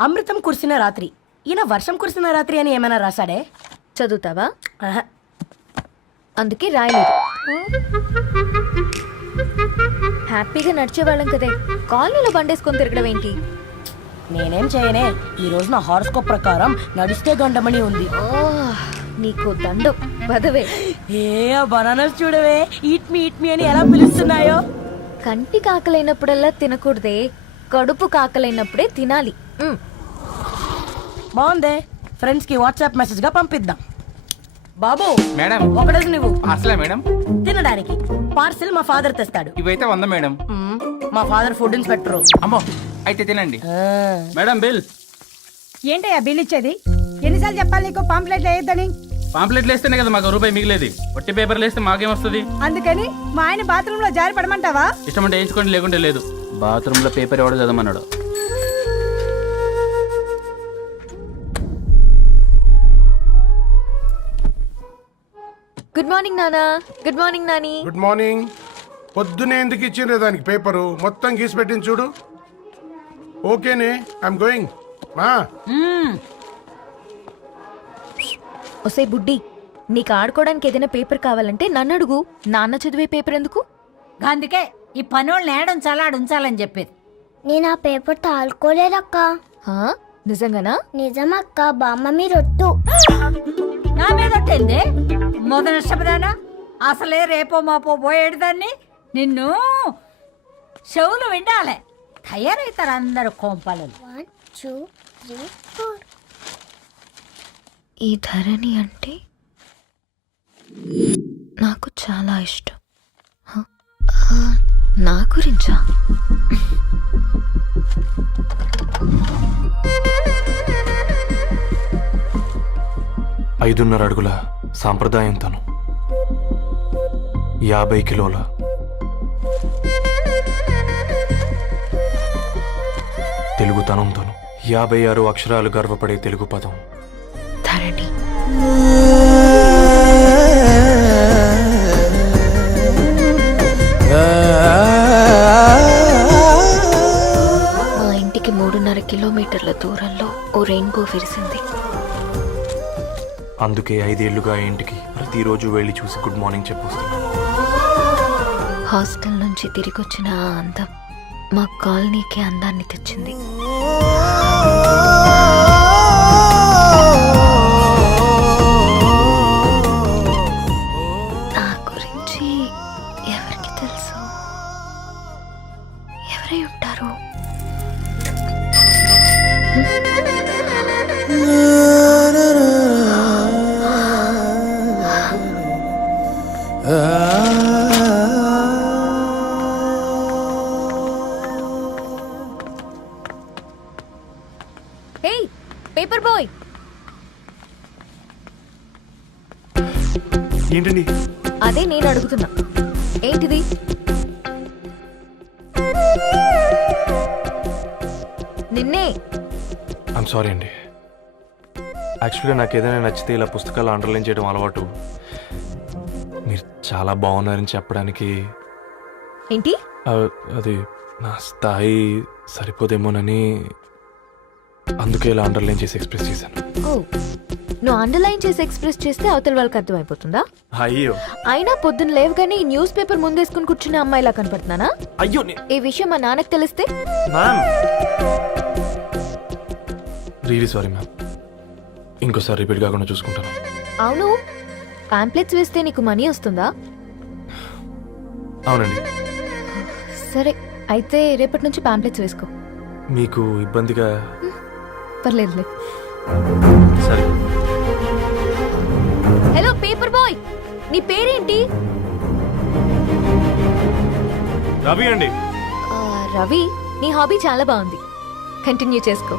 అమృతం కురిసిన రాత్రి. ఈయన వర్షం కురిసిన రాత్రి అని ఏమైనా రాశాడే? చదువుతావా? ఆహా. అందుకే రాయలేదు. హ్యాపీగా నడిచేవాళ్ళం కదే. కాలనీలో బండేసుకొని తిరగడం ఏంటి? నేనేం చేయనే ఈ రోజు నా హారోస్కోప్ ప్రకారం నడిస్తే గండమణి ఉంది. ఓ నీకు దండం పదవే ఏ బనానాస్ చూడవే ఈట్ మీ ఈట్ మీ అని ఎలా పిలుస్తున్నాయో? కంటి కాకలైనప్పుడల్లా తినకూడదే కడుపు కాకలైనప్పుడే తినాలి. బాగుందే. ఫ్రెండ్స్కి వాట్సాప్ మెసేజ్గా పంపిద్దాం. బాబు మేడం. ఒకడేసి నువ్వు అసలే మేడం? తినడానికి. పార్సిల్ మా ఫాదర్ తెస్తాడు. ఇవైతే వంద మేడం. మ్మ్. మా ఫాదర్ ఫుడ్ ఇన్స్పెక్టర్ అమ్మో అయితే తినండి. Madam bill. ఏంటయ్యా బిల్ ఇచ్చేది? ఎన్నిసార్లు చెప్పాలి నీకు? పాంప్లెట్ వేయొద్దని పాంప్లెట్లు వేస్తేనే కదా మాకు రూపాయి మిగిలేది. ఒట్టి పేపర్లు వేస్తే మాకేమొస్తుంది అందుకని మా ఆయన బాత్రూమ్లో జారి పడమంటావా? ఇష్టం అంటే వేయించుకోండి లేకుంటే లేదు. బాత్రూంలో పేపర్ ఎవడో చదవమన్నాడు? గుడ్ మార్నింగ్ నానా good morning Nani good morning పొద్దునే ఎందుకు ఇచ్చిండ్రు దానికి పేపరు? మొత్తం గీసి పెట్టింది చూడు. ఓకేనే ఐఎమ్ గోయింగ్ మా. ఒసే బుడ్డి నీకు ఆడుకోవడానికి ఏదైనా పేపర్ కావాలంటే నన్ను అడుగు. నాన్న చదివే పేపర్ ఎందుకు? అందుకే ఈ పనోళ్ళని ఏడుంచాలా ఉంచాలని చెప్పేది. నేను ఆ పేపర్ తాలుకోలేదక్క హా? నిజంగానా? నిజమక్క బామ్మ మీరొట్టు నా మీద ఒట్టేంది? మొదటి నష్టపదానా? అసలే రేపో మాపో పోయేడు దాన్ని? నిన్ను చెవులు వినాలే తయారవుతారు అందరు కోంపాలు వన్ టూ త్రీ ఫోర్ ఈ ధరణి అంటే నాకు చాలా ఇష్టం. హ? ఆ, నా గురించా? ఐదున్నర అడుగుల సాంప్రదాయం తను. యాభై కిలోల. తెలుగుతనం తను. యాభై ఆరు అక్షరాలు గర్వపడే తెలుగు పదం. ధరణి. మా ఇంటికి మూడున్నర కిలోమీటర్ల దూరంలో ఓ రెయిన్బో విరిసింది. అందుకే ఐదేళ్ళుగా ఇంటికి ప్రతిరోజు వెళ్ళి చూసి గుడ్ మార్నింగ్ చెప్పొస్తున్నాను హాస్టల్ నుంచి తిరిగొచ్చిన ఆ అందం మా కాలనీకి అందాన్ని తెచ్చింది. నా గురించి ఎవరికి తెలుసు? ఎవరై ఉంటారు? సారీ అండి. యాక్చువల్గా నాకు ఏదైనా నచ్చితే ఇలా పుస్తకాలు అండర్లైన్ చేయడం అలవాటు. మీరు చాలా బాగున్నారని చెప్పడానికి ఏంటి? అది నా స్థాయి సరిపోదేమోనని అందుకే ఇలా అండర్లైన్ చేసి ఎక్స్ప్రెస్ చేశాను. నువ్వు అండర్లైన్ చేసి ఎక్స్ప్రెస్ చేస్తే అవతల వాళ్ళకి అర్థమైపోతుందా? అయ్యో. అయినా పొద్దున్న లేవగానే ఈ న్యూస్ పేపర్ ముందేసుకుని కూర్చునే అమ్మాయిలా కనపడుతున్నానా? అయ్యో ఈ విషయం మా నాన్నకి తెలిస్తే? రియలీ సారీ మ్యామ్ ఇంకోసారి రిపీట్ కాకుండా చూసుకుంటాను. అవును. పాంప్లెట్స్ వేస్తే నీకు మనీ వస్తుందా? అవునండి. సరే అయితే రేపటి నుంచి పాంప్లెట్స్ వేసుకో. మీకు ఇబ్బందిగా? పర్లేదులే. సరే. హలో పేపర్ బాయ్ నీ పేరేంటి? రవి అండి. ఆ, రవి నీ హాబీ చాలా బాగుంది. కంటిన్యూ చేసుకో.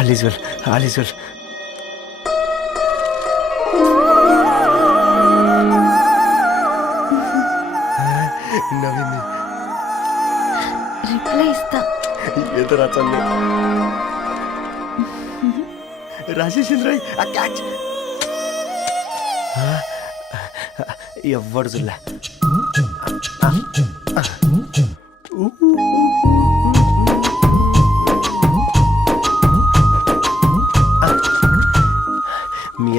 All is well all is well నవ్వింది రిప్లై ఇస్తా ఏదో రచండి రాజేసింద్ర ఆ క్యాచ్ ఎవ్వడు చూడలే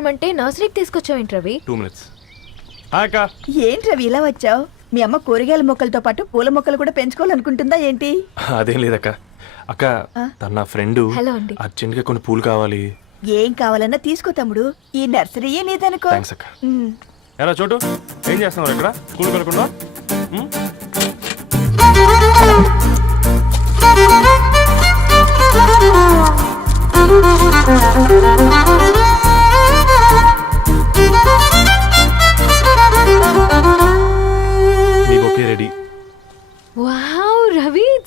తీసుకెళ్ళమంటే నర్సరీకి తీసుకొచ్చావేంటి రవి? టూ మినిట్స్ అక్క. ఏంటి రవి ఇలా వచ్చావు? మీ అమ్మ కూరగాయల మొక్కలతో పాటు పూల మొక్కలు కూడా పెంచుకోవాలనుకుంటుందా ఏంటి? అదేం లేదక్క. అక్క తన నా ఫ్రెండ్ హలో అండి. అర్జెంట్గా కొన్ని పూలు కావాలి. ఏం కావాలన్నా తీసుకో తమ్ముడు. ఈ నర్సరీయే నీదనుకో. థ్యాంక్స్ అక్క. ఎరా చోటు ఏం చేస్తున్నావు ఇక్కడ? స్కూల్ కలకుండా మీ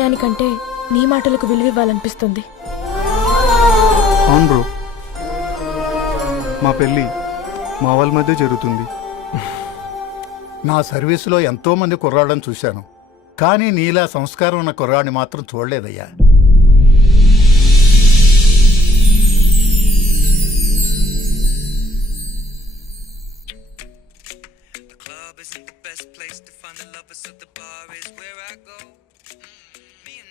మా నిర్ణయానికంటే నీ మాటలకు విలువివ్వాలనిపిస్తుంది. అవును బ్రో. మా పెళ్ళి మా వాళ్ళ మధ్య జరుగుతుంది. నా సర్వీసులో ఎంతో మంది కుర్రాళ్ళని చూశాను. కానీ నీలా సంస్కారం ఉన్న కుర్రాడిని మాత్రం చూడలేదయ్యా.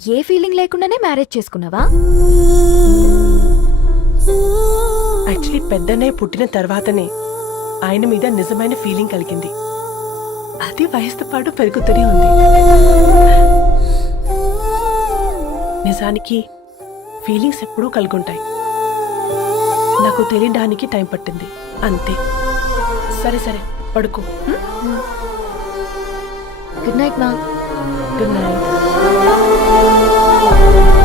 ఏ ఫీలింగ్ లేకుండానే మ్యారేజ్ చేసుకున్నావా? యాక్చువల్లీ పెద్దనే పుట్టిన తర్వాతనే ఆయన మీద నిజమైన ఫీలింగ్ కలిగింది. అది వయసుతో పాటు పెరుగుతూనే ఉంది. నిజానికి ఫీలింగ్స్ ఎప్పుడూ కలుగుంటాయి. నాకు తెలియడానికి టైం పట్టింది. అంతే. సరే సరే పడుకో. గుడ్ నైట్ మా గుడ్ నైట్ Oh.